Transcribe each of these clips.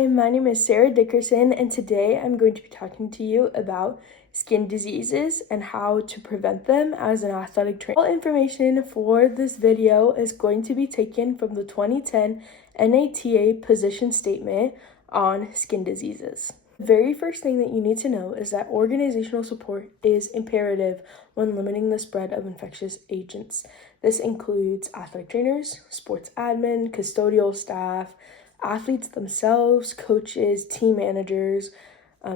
Hi, my name is Sarah Dickerson, and today I'm going to be talking to you about skin diseases and how to prevent them as an athletic trainer. All information for this video is going to be taken from the 2010 NATA position statement on skin diseases. The very first thing that you need to know is that organizational support is imperative when limiting the spread of infectious agents. This includes athletic trainers, sports admin, custodial staff, athletes themselves, coaches, team managers,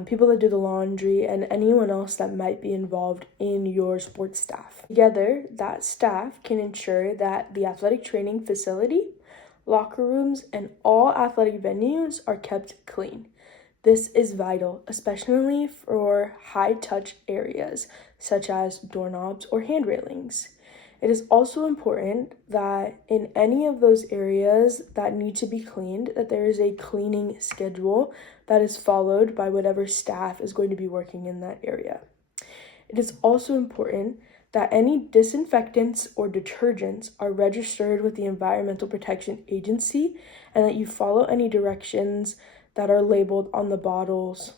people that do the laundry, and anyone else that might be involved in your sports staff. Together, that staff can ensure that the athletic training facility, locker rooms, and all athletic venues are kept clean. This is vital, especially for high-touch areas, such as doorknobs or hand railings. It is also important that in any of those areas that need to be cleaned, that there is a cleaning schedule that is followed by whatever staff is going to be working in that area. It is also important that any disinfectants or detergents are registered with the Environmental Protection Agency and that you follow any directions that are labeled on the bottles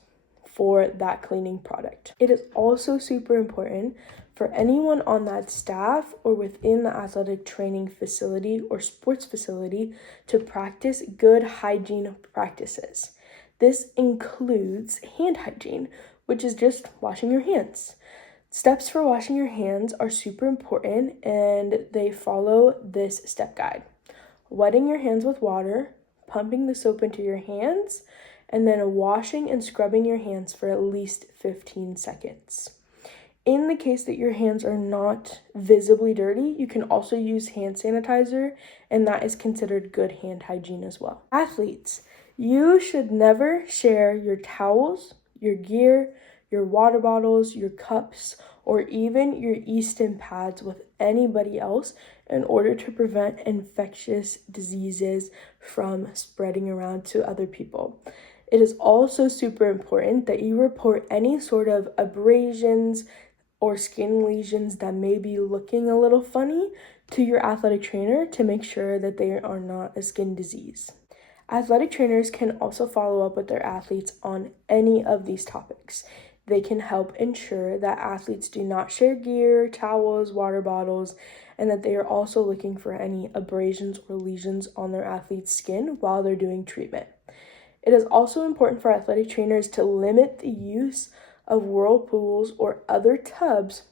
for that cleaning product. It is also super important for anyone on that staff or within the athletic training facility or sports facility to practice good hygiene practices. This includes hand hygiene, which is just washing your hands. Steps for washing your hands are super important and they follow this step guide. Wetting your hands with water, pumping the soap into your hands, and then washing and scrubbing your hands for at least 15 seconds. In the case that your hands are not visibly dirty, you can also use hand sanitizer, and that is considered good hand hygiene as well. Athletes, you should never share your towels, your gear, your water bottles, your cups, or even your Easton pads with anybody else in order to prevent infectious diseases from spreading around to other people. It is also super important that you report any sort of abrasions or skin lesions that may be looking a little funny to your athletic trainer to make sure that they are not a skin disease. Athletic trainers can also follow up with their athletes on any of these topics. They can help ensure that athletes do not share gear, towels, water bottles, and that they are also looking for any abrasions or lesions on their athlete's skin while they're doing treatment. It is also important for athletic trainers to limit the use of whirlpools or other tubs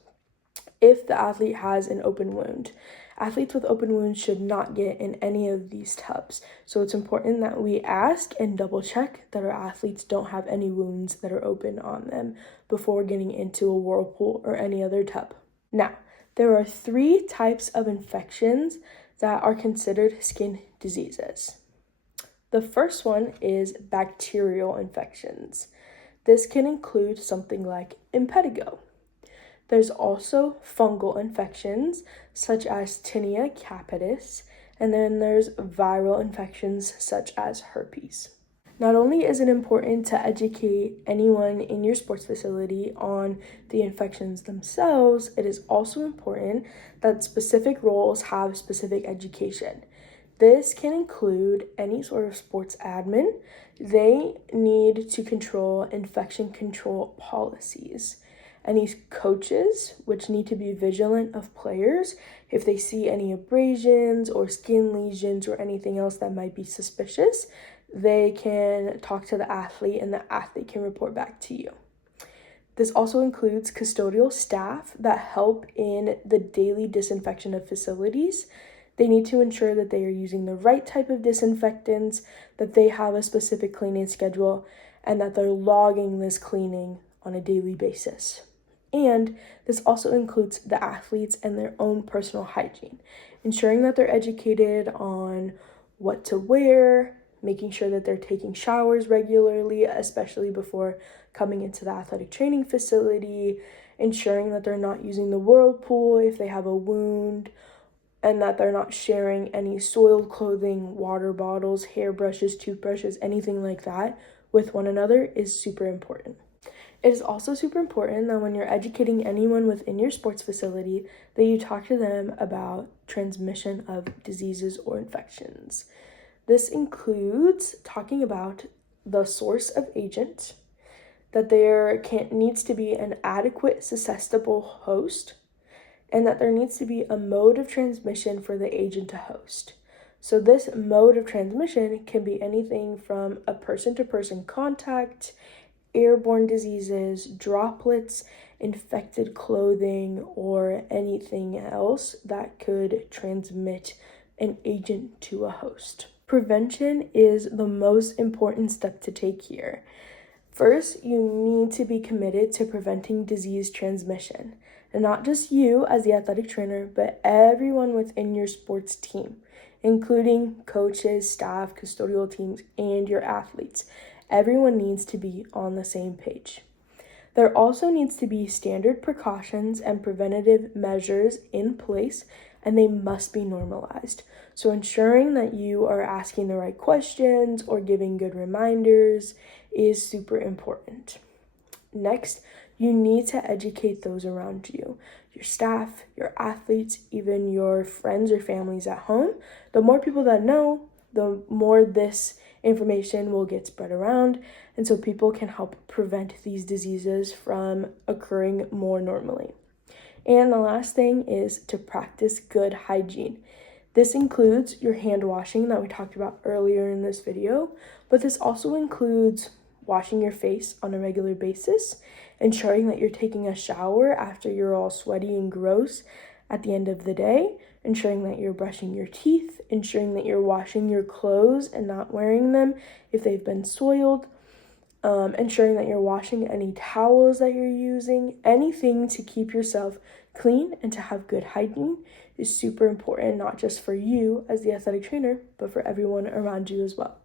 if the athlete has an open wound. Athletes with open wounds should not get in any of these tubs, so it's important that we ask and double check that our athletes don't have any wounds that are open on them before getting into a whirlpool or any other tub. Now, there are 3 types of infections that are considered skin diseases. The first one is bacterial infections. This can include something like impetigo. There's also fungal infections such as tinea capitis, and then there's viral infections such as herpes. Not only is it important to educate anyone in your sports facility on the infections themselves, it is also important that specific roles have specific education. This can include any sort of sports admin. They need to control infection control policies. Any coaches, which need to be vigilant of players if they see any abrasions or skin lesions or anything else that might be suspicious, they can talk to the athlete and the athlete can report back to you. This also includes custodial staff that help in the daily disinfection of facilities. They need to ensure that they are using the right type of disinfectants, that they have a specific cleaning schedule, and that they're logging this cleaning on a daily basis. And this also includes the athletes and their own personal hygiene, ensuring that they're educated on what to wear, making sure that they're taking showers regularly, especially before coming into the athletic training facility, ensuring that they're not using the whirlpool if they have a wound, and that they're not sharing any soiled clothing, water bottles, hairbrushes, toothbrushes, anything like that with one another is super important. It is also super important that when you're educating anyone within your sports facility, that you talk to them about transmission of diseases or infections. This includes talking about the source of agent, that there needs to be an adequate susceptible host, and that there needs to be a mode of transmission for the agent to host. So this mode of transmission can be anything from a person-to-person contact, airborne diseases, droplets, infected clothing, or anything else that could transmit an agent to a host. Prevention is the most important step to take here. First, you need to be committed to preventing disease transmission. And not just you as the athletic trainer, but everyone within your sports team, including coaches, staff, custodial teams, and your athletes. Everyone needs to be on the same page. There also needs to be standard precautions and preventative measures in place, and they must be normalized. So ensuring that you are asking the right questions or giving good reminders is super important. Next, you need to educate those around you, your staff, your athletes, even your friends or families at home. The more people that know, the more this information will get spread around, and so people can help prevent these diseases from occurring more normally. And the last thing is to practice good hygiene. This includes your hand washing that we talked about earlier in this video, but this also includes washing your face on a regular basis, ensuring that you're taking a shower after you're all sweaty and gross at the end of the day, ensuring that you're brushing your teeth, ensuring that you're washing your clothes and not wearing them if they've been soiled, ensuring that you're washing any towels that you're using. Anything to keep yourself clean and to have good hygiene is super important, not just for you as the athletic trainer, but for everyone around you as well.